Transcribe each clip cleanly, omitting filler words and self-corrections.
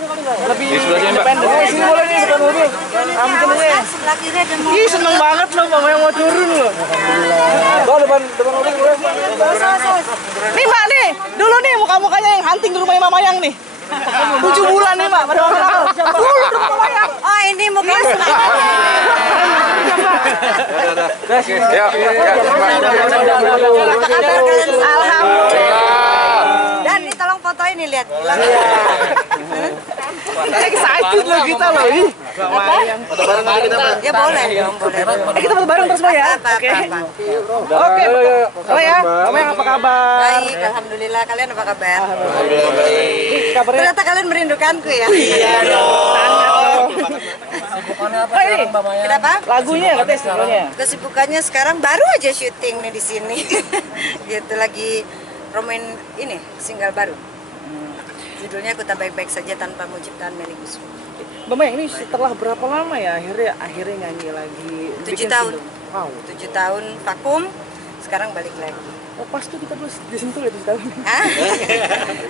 lebih independen. Sini boleh nih depan mobil. Ambil aja. Ih seneng banget loh mama yang mau turun loh. Depan mobil boleh. Nih Mbak nih, dulu nih muka-mukanya yang hunting di rumahnya Mama Yang nih. 7 bulan nih Mbak, pada kenal. Dulu di rumah Yang. Oh ini mungkin Alhamdulillah. Dan ini tolong foto ini lihat. Excited loh kita loh. Mama Yang. Foto bareng aja kita. Ya boleh dong, boleh. Kita foto bareng terus Mbak ya. Oke. Oke. Mama ya, Mama Yang apa kabar? Baik, alhamdulillah. Kalian apa kabar? Alhamdulillah baik. Kabarnya? Ternyata kalian merindukanku ya. Iya dong. Oh ini, Kenapa? lagunya katanya singlenya. Kesibukannya sekarang baru aja syuting nih di sini. Gitu lagi promoin ini single baru. Judulnya Ku Tak Baik-Baik Saja Tanpa Ciptaan Melly Guslo. Mama Yang ini setelah berapa lama ya akhirnya nyanyi lagi? 7 tahun. Wow. 7 tahun vakum, sekarang balik lagi. Oh pas tuh kita dulu disentuh ya 7 tahun. Hah?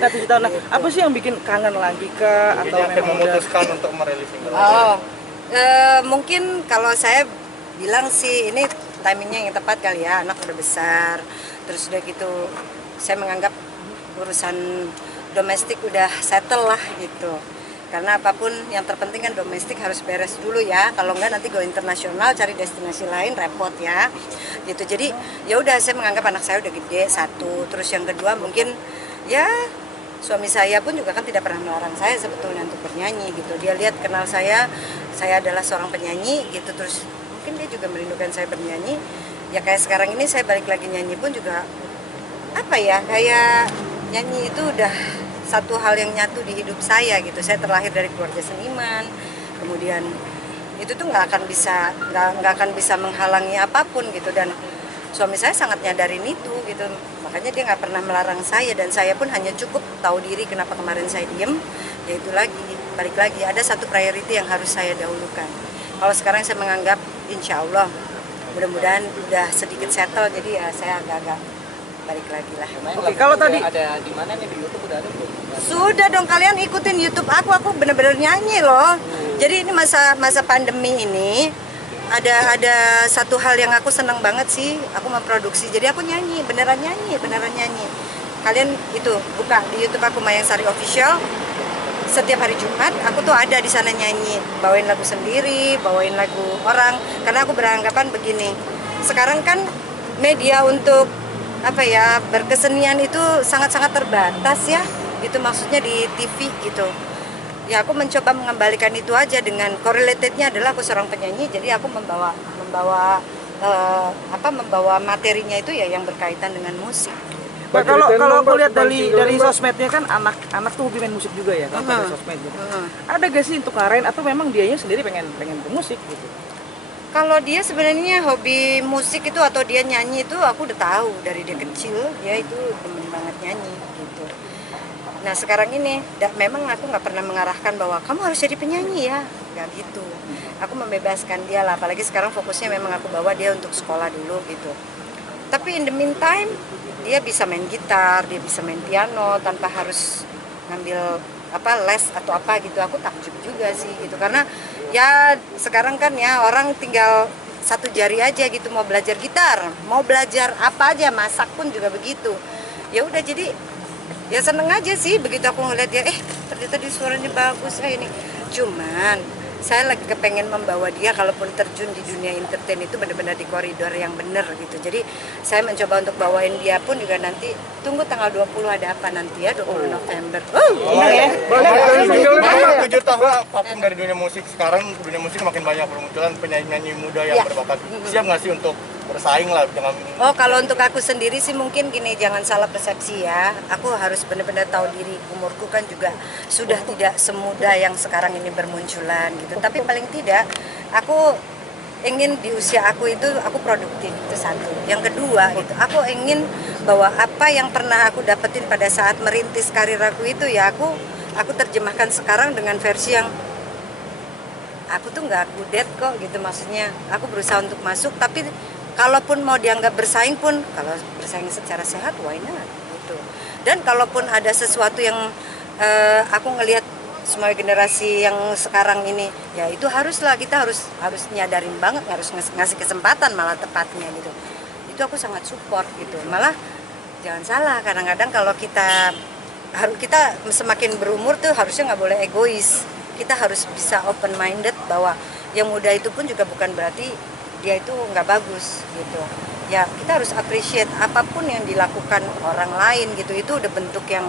Nah 7 tahun. Nah, apa sih yang bikin kangen lagi kah? Atau memang memutuskan untuk merilis single? Oh, mungkin kalau saya bilang sih ini timingnya yang tepat kali ya, anak udah besar, terus udah gitu saya menganggap urusan domestik udah settle lah gitu. Karena apapun yang terpenting kan domestik harus beres dulu ya. Kalau enggak nanti go internasional cari destinasi lain repot ya. Gitu. Jadi ya udah saya menganggap anak saya udah gede satu. Terus yang kedua mungkin ya suami saya pun juga kan tidak pernah melarang saya sebetulnya untuk bernyanyi gitu. Dia lihat kenal saya adalah seorang penyanyi gitu. Terus mungkin dia juga merindukan saya bernyanyi. Ya kayak sekarang ini saya balik lagi nyanyi pun juga apa ya, kayak nyanyi itu udah satu hal yang nyatu di hidup saya gitu. Saya terlahir dari keluarga seniman, kemudian itu tuh nggak akan bisa menghalangi apapun gitu. Dan suami saya sangat nyadarin itu gitu, makanya dia nggak pernah melarang saya. Dan saya pun hanya cukup tahu diri kenapa kemarin saya diem, yaitu balik lagi ada satu priority yang harus saya dahulukan. Kalau sekarang saya menganggap insya Allah mudah-mudahan udah sedikit settle, jadi ya saya agak-agak balik lagi lah. Oke, kalau tadi ada di mana nih, di YouTube udah ada belum? Sudah dong, kalian ikutin YouTube aku bener-bener nyanyi loh. Jadi ini masa pandemi ini ada satu hal yang aku seneng banget sih, aku memproduksi. Jadi aku nyanyi, beneran nyanyi. Kalian itu buka di YouTube aku Mayang Sari Official. Setiap hari Jumat aku tuh ada di sana nyanyi, bawain lagu sendiri, bawain lagu orang. Karena aku beranggapan begini, sekarang kan media untuk apa ya, berkesenian itu sangat-sangat terbatas ya. Itu maksudnya di TV gitu. Ya aku mencoba mengembalikan itu aja, dengan correlatednya adalah aku seorang penyanyi, jadi aku membawa materinya itu ya yang berkaitan dengan musik. Nah, kalau aku lihat dari sosmednya kan anak tuh hobi main musik juga ya, dari sosmed gitu. Ada gak sih untuk Karen atau memang dianya sendiri pengen bermusik gitu? Kalau dia sebenarnya hobi musik itu atau dia nyanyi itu aku udah tahu dari dia kecil, dia itu demen banget nyanyi gitu. Nah sekarang ini memang aku nggak pernah mengarahkan bahwa kamu harus jadi penyanyi ya, nggak gitu. Aku membebaskan dia lah, apalagi sekarang fokusnya memang aku bawa dia untuk sekolah dulu gitu. Tapi in the meantime dia bisa main gitar, dia bisa main piano tanpa harus ngambil les atau apa gitu. Aku takjub juga sih gitu, karena ya sekarang kan ya orang tinggal satu jari aja gitu, mau belajar gitar, mau belajar apa aja, masak pun juga begitu. Ya udah, jadi ya seneng aja sih begitu aku ngeliat dia, ternyata dia suaranya bagus ini. Cuman saya lagi kepengen membawa dia, kalaupun terjun di dunia entertain itu benar-benar di koridor yang benar gitu. Jadi saya mencoba untuk bawain dia pun juga nanti, tunggu tanggal 20 ada apa nanti ya, 20 November. Boleh. 7 tahun vakum dari dunia musik, sekarang dunia musik makin banyak bermunculan penyanyi-penyanyi muda yang berbakat. Siap nggak sih untuk bersaing lah dengan... Oh, kalau untuk aku sendiri sih mungkin gini, jangan salah persepsi ya. Aku harus benar-benar tahu diri, umurku kan juga sudah tidak semuda yang sekarang ini bermunculan gitu. Tapi paling tidak aku ingin di usia aku itu aku produktif, itu satu. Yang kedua gitu, aku ingin bahwa apa yang pernah aku dapetin pada saat merintis karir aku itu ya aku terjemahkan sekarang dengan versi yang aku tuh nggak kudet kok gitu. Maksudnya aku berusaha untuk masuk, tapi kalaupun mau dianggap bersaing pun, kalau bersaing secara sehat, why not gitu. Dan kalaupun ada sesuatu yang aku ngelihat semua generasi yang sekarang ini, ya itu haruslah kita harus nyadarin banget, harus ngasih kesempatan malah tepatnya gitu. Itu aku sangat support gitu. Malah jangan salah, kadang-kadang kalau kita semakin berumur tuh harusnya nggak boleh egois. Kita harus bisa open minded bahwa yang muda itu pun juga bukan berarti dia itu nggak bagus gitu. Ya kita harus appreciate apapun yang dilakukan orang lain gitu. Itu udah bentuk yang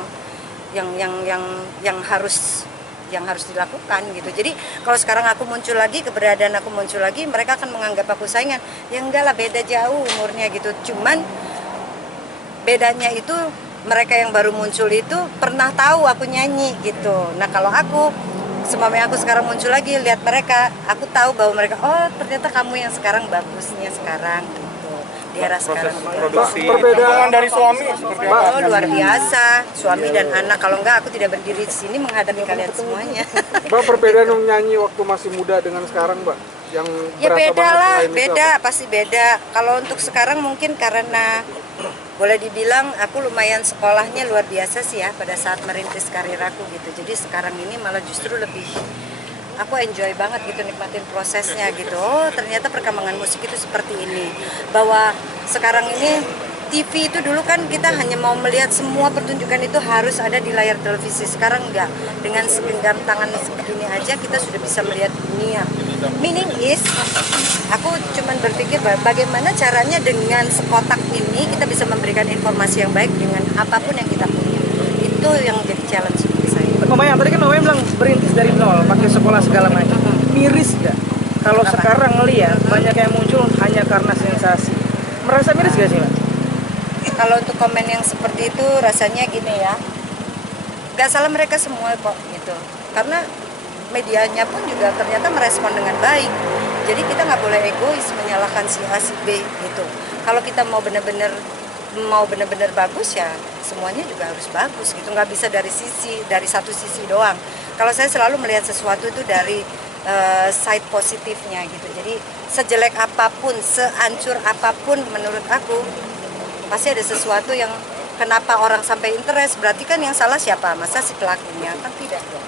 harus dilakukan gitu. Jadi kalau sekarang aku muncul lagi, keberadaan aku muncul lagi, mereka akan menganggap aku saingan. Ya enggak lah, beda jauh umurnya gitu. Cuman bedanya itu mereka yang baru muncul itu pernah tahu aku nyanyi gitu. Nah kalau aku, semamanya aku sekarang muncul lagi, lihat mereka, aku tahu bahwa mereka, oh ternyata kamu yang sekarang bagusnya sekarang gitu. Di era sekarang. Perbedaan dari suami seperti apa? Oh luar biasa, suami dan anak. Kalau enggak aku tidak berdiri di sini menghadapi kalian semuanya. Mbak, perbedaan nyanyi waktu masih muda dengan sekarang, Mbak? Yang Ya berasa beda banget lah, selain itu beda, apa? pasti beda. Kalau untuk sekarang mungkin karena boleh dibilang aku lumayan sekolahnya luar biasa sih ya pada saat merintis karir aku gitu. Jadi sekarang ini malah justru lebih aku enjoy banget gitu, nikmatin prosesnya gitu. Oh ternyata perkembangan musik itu seperti ini. Bahwa sekarang ini TV itu dulu kan kita hanya mau melihat semua pertunjukan itu harus ada di layar televisi. Sekarang enggak. Dengan segenggam tangan segini aja kita sudah bisa melihat dunia. Meaning is, aku cuman berpikir bagaimana caranya dengan sekotak ini kita bisa memberikan informasi yang baik dengan apapun yang kita punya. Itu yang jadi challenge bagi saya. Mamanya tadi kan mamanya bilang berintis dari nol, pakai sekolah segala macam. Miris gak? Kalau sekarang ngeliat banyak yang muncul hanya karena sensasi. Merasa miris gak sih, Mbak? Kalau untuk komen yang seperti itu rasanya gini ya, gak salah mereka semua kok gitu. Karena medianya pun juga ternyata merespon dengan baik. Jadi kita nggak boleh egois menyalahkan si A si B gitu. Kalau kita mau benar-benar bagus ya semuanya juga harus bagus gitu. Nggak bisa dari satu sisi doang. Kalau saya selalu melihat sesuatu itu dari side positifnya gitu. Jadi sejelek apapun, sehancur apapun menurut aku pasti ada sesuatu yang kenapa orang sampai interest, berarti kan yang salah siapa? Masa si pelakunya? Kan tidak dong.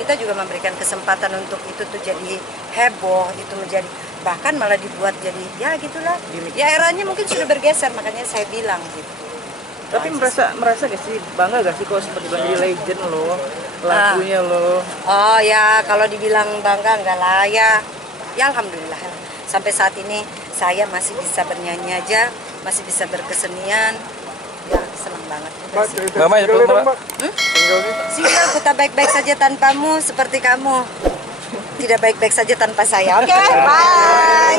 Kita juga memberikan kesempatan untuk itu tuh jadi heboh, itu menjadi bahkan malah dibuat jadi ya gitulah. Ya eranya mungkin sudah bergeser, makanya saya bilang gitu. Tapi merasa gak sih, bangga gak sih kok seperti bilang jadi legend loh, lagunya loh. Oh ya kalau dibilang bangga enggak lah ya. Ya alhamdulillah. Sampai saat ini saya masih bisa bernyanyi aja, masih bisa berkesenian. Ya senang banget. Mbak, cerita Mama, single dong, Mbak. Mbak. Singlenya? Single ku tak baik-baik saja tanpamu seperti kamu tidak baik-baik saja tanpa saya. Oke, bye.